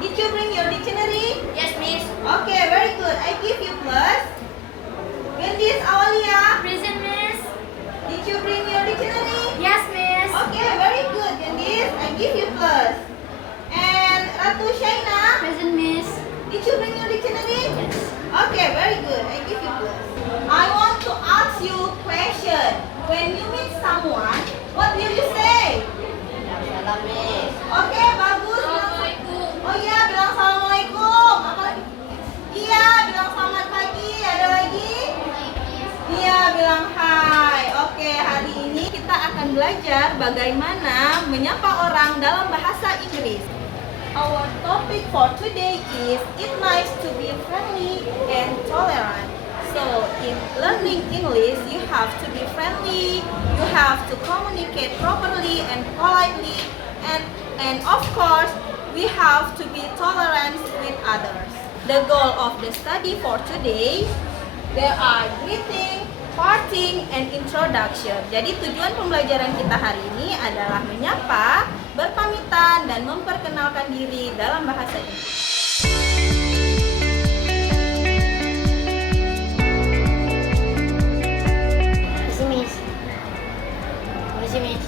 Did you bring your dictionary? Yes, Miss. Okay, very good. I give you plus. Gendis, Awalia, Present, Miss. did you bring your dictionary? Yes, Miss. Okay, very good, Gendis. I give you plus. And Ratu Shaina, Present, Miss. did you bring your dictionary? Yes. Okay, very good. I give you plus. I want to ask you question. When you meet someone, what will you say? Salam, Miss. Oke, bagus. Assalamualaikum. Oh iya, bilang assalamualaikum. Apa lagi? Iya, bilang selamat pagi. Ada lagi? Iya, bilang hai. Oke, hari ini kita akan belajar bagaimana menyapa orang dalam bahasa Inggris. Our topic for today is it's nice to be friendly and tolerant. So, in learning English, you have to be friendly, you have to communicate properly and politely, and of course, we have to be tolerant with others. The goal of the study for today, there are greeting, parting, and introduction. Jadi tujuan pembelajaran kita hari ini adalah menyapa, berpamitan, dan memperkenalkan diri dalam bahasa Inggris. Makasih, Miss.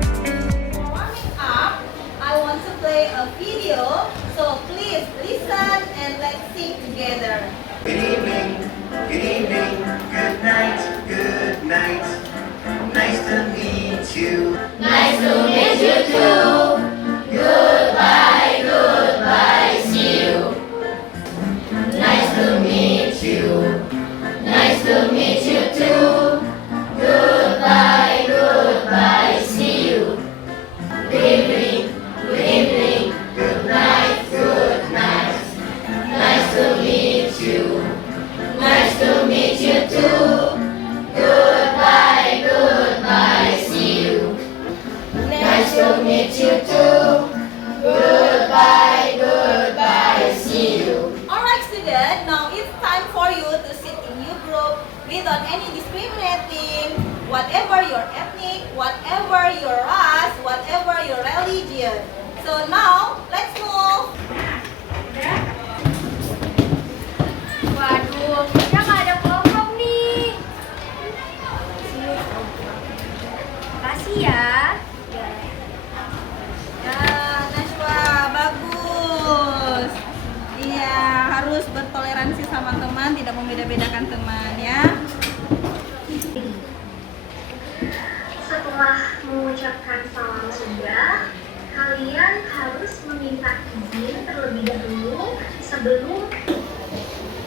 Warming up, I want to play a video, so please listen and let's sing together. Good evening, good night, good night. Nice to meet you. Nice to meet you too. Goodbye, goodbye, see you. Nice to meet you. Nice to meet you too. Goodbye, goodbye, see you. Good evening, good night, good night. Nice to meet you. Nice to meet you too. Goodbye, goodbye, see you. Nice to meet you too. Goodbye, goodbye, see you. Alright student, now it's time for you to sit in your group without any discriminating, whatever your ethnic, whatever your race, whatever your religion. So now, let's move. Waduh, kita nggak ada kelompok nih. Makasih ya. Ya, Najwa, bagus. Iya, harus bertoleransi sama teman, tidak membeda-bedakan teman ya. Setelah mengucapkan salam sudah, kalian harus meminta izin terlebih dahulu sebelum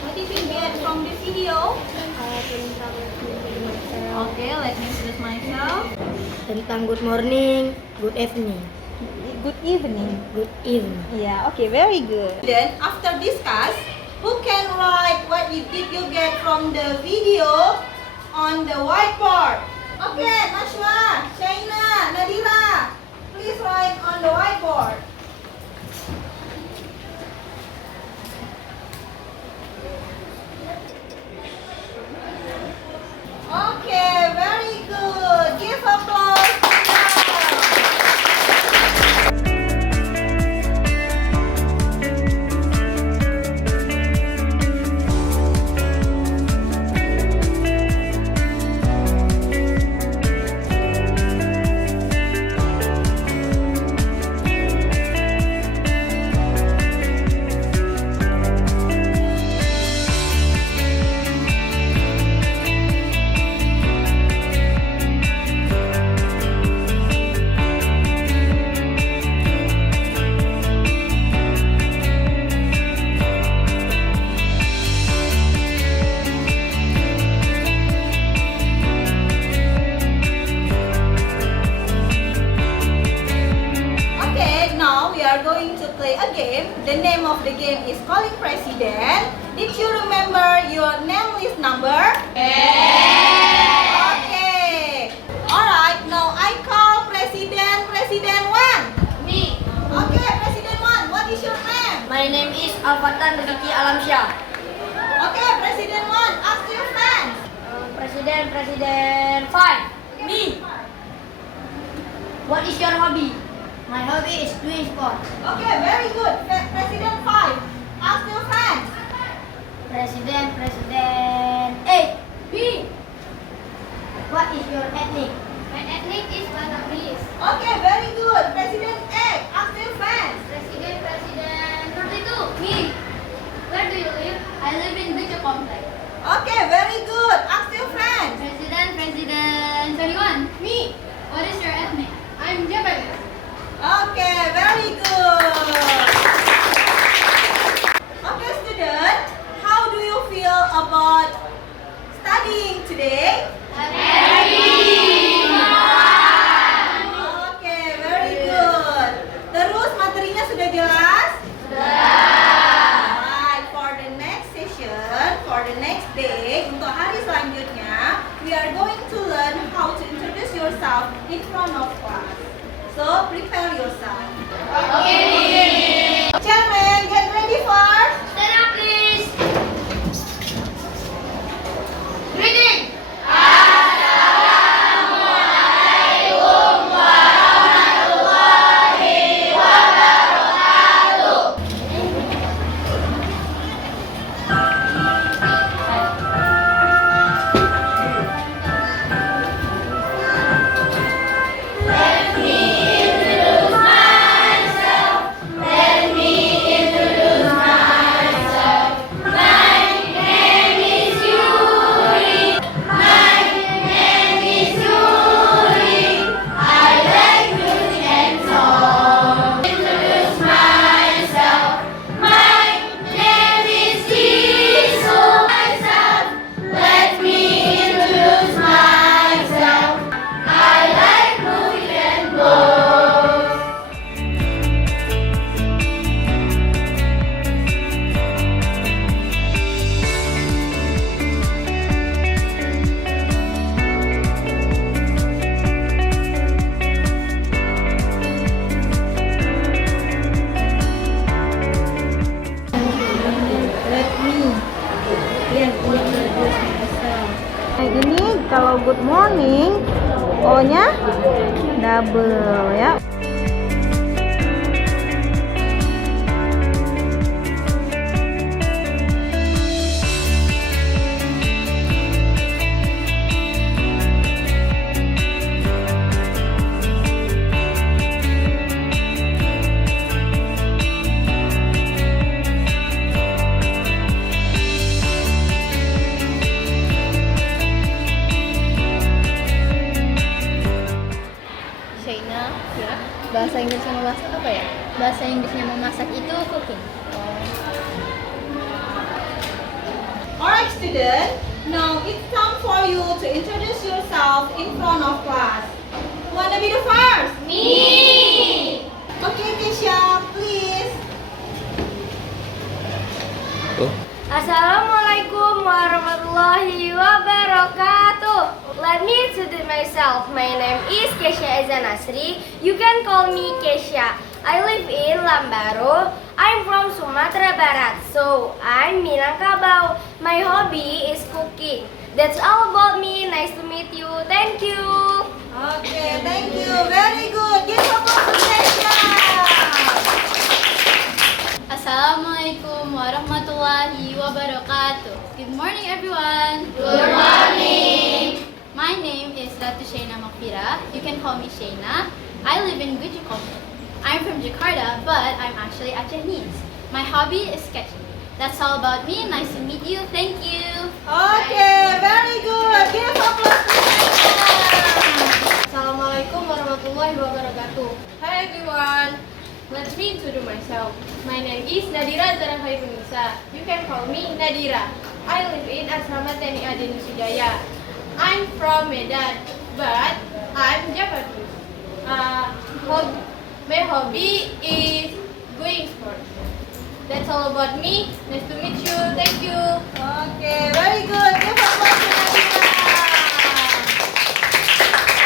What did you get from the video? Okay, let me introduce myself. Tentang good morning, good evening, Good evening. good evening. Yeah, okay, very good. Then after discuss, who can write what did you get from the video on the whiteboard? Okay, Nashwa, Shaina, Nadira, please write on the whiteboard. Okay, very good. Give applause to them. President. Did you remember your name list number? Okay. Alright, now I call President 1. Me. Okay, President 1, what is your name? My name is Alfatan Rizky Alamsyah. Okay, President 1, ask your friends. President 5. Me. What is your hobby? My hobby is doing sport. Okay, very good. President 5, ask your friends. President 8. Me. What is your ethnic? My ethnic is Vietnamese. Okay, very good. President 8, ask your friends. President 32. Me. Where do you live? I live in Bucha Complex. Okay, very good. Ask your friends. President 21. Me. What is your ethnic? I'm Japanese. Okay, very good. Okay, student, how do you feel about studying today? Okay, very good. Terus materinya sudah jelas? Alright, for the next session, for the next day, untuk hari selanjutnya, we are going to learn how to introduce yourself in front of class. So, prepare yourself. Okay. Chairman, get ready for Stand up, please. greeting. Nah, ini kalau good morning, O-nya double ya. Shaina, ya. Bahasa Inggrisnya memasak apa ya? Bahasa Inggrisnya memasak itu cooking. Alright student, now it's time for you to introduce yourself in front of class. Wanna be the first? Me. Okay, Kesha, please. Assalamualaikum warahmatullahi wabarakatuh. Let me introduce myself. My name is Kesha Eza Nasri. You can call me Kesha. I live in Lambaro. I'm from Sumatera Barat, so I'm Minangkabau. My hobby is cooking. That's all about me. Nice to meet you. Thank you. Okay, thank you. Very good. Give applause to Kesha. Assalamualaikum warahmatullahi wabarakatuh. Good morning, everyone. Good morning. My name is Ratu Shaina Makfira. You can call me Shaina. I live in Gujarat. I'm from Jakarta, but I'm actually Acehese. My hobby is sketching. That's all about me. Nice to meet you. Thank you. Okay, very good. Give applause to Kesha. Assalamualaikum warahmatullahi wabarakatuh. Hi everyone, let me introduce myself. My name is Nadira Zara Khairunisa. You can call me Nadira. I live in Asrama TNI Adi Nusujaya. I'm from Medan, but I'm Japanese. My hobby is going sport. That's all about me. Nice to meet you. Thank you. Okay, very good. Give applause to Nadira.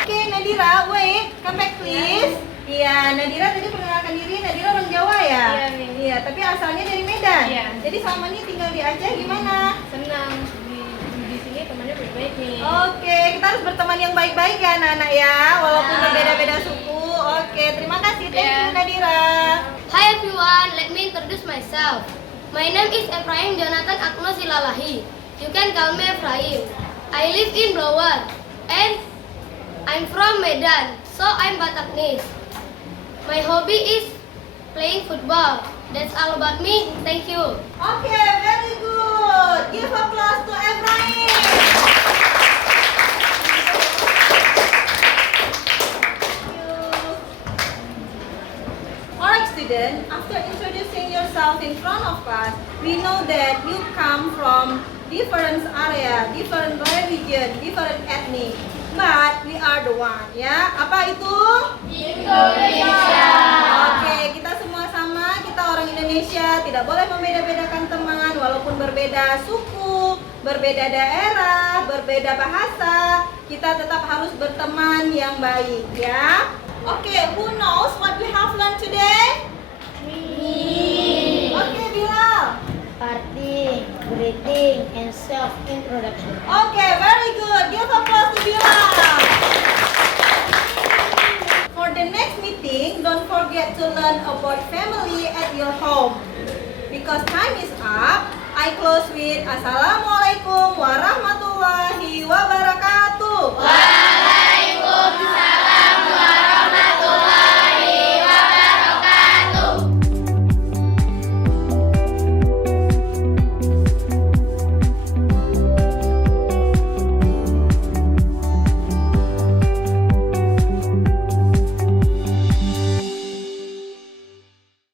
Okay, Nadira, wait. Come back please. Iya, Nadira tadi perkenalkan diri. Nadira orang Jawa ya? Iya, Mi. Iya, tapi asalnya dari Medan. Iya. Jadi selama ini tinggal di Aceh gimana? Senang di sini temannya baik-baik nih. Oke, kita harus berteman yang baik-baik ya anak-anak ya, walaupun Ya. berbeda-beda suku. Oke, terima kasih. Thank you Ya. Nadira. Hi everyone, let me introduce myself. My name is Ephraim Jonathan Agnos Silalahi. You can call me Ephraim. I live in Blower and I'm from Medan, so I'm Bataknis. My hobby is playing football. That's all about me. Thank you. Oke, very good. Give applause to Ephraim. Alright student, after introducing yourself in front of us, we know that you come from different area, different religion, different ethnic. But we are the one, ya. Apa itu? Indonesia. Oke, kita semua sama, kita orang Indonesia, tidak boleh membeda-bedakan teman walaupun berbeda suku, berbeda daerah, berbeda bahasa. Kita tetap harus berteman yang baik, ya. Oke, who knows what we have learned today? Me. Oke, Bilal. Parting, greeting, and self-introduction. Okay, very good. Give applause to Bilal. For the next meeting, don't forget to learn about family at your home. Because time is up, I close with Assalamualaikum warahmatullahi wabarakatuh.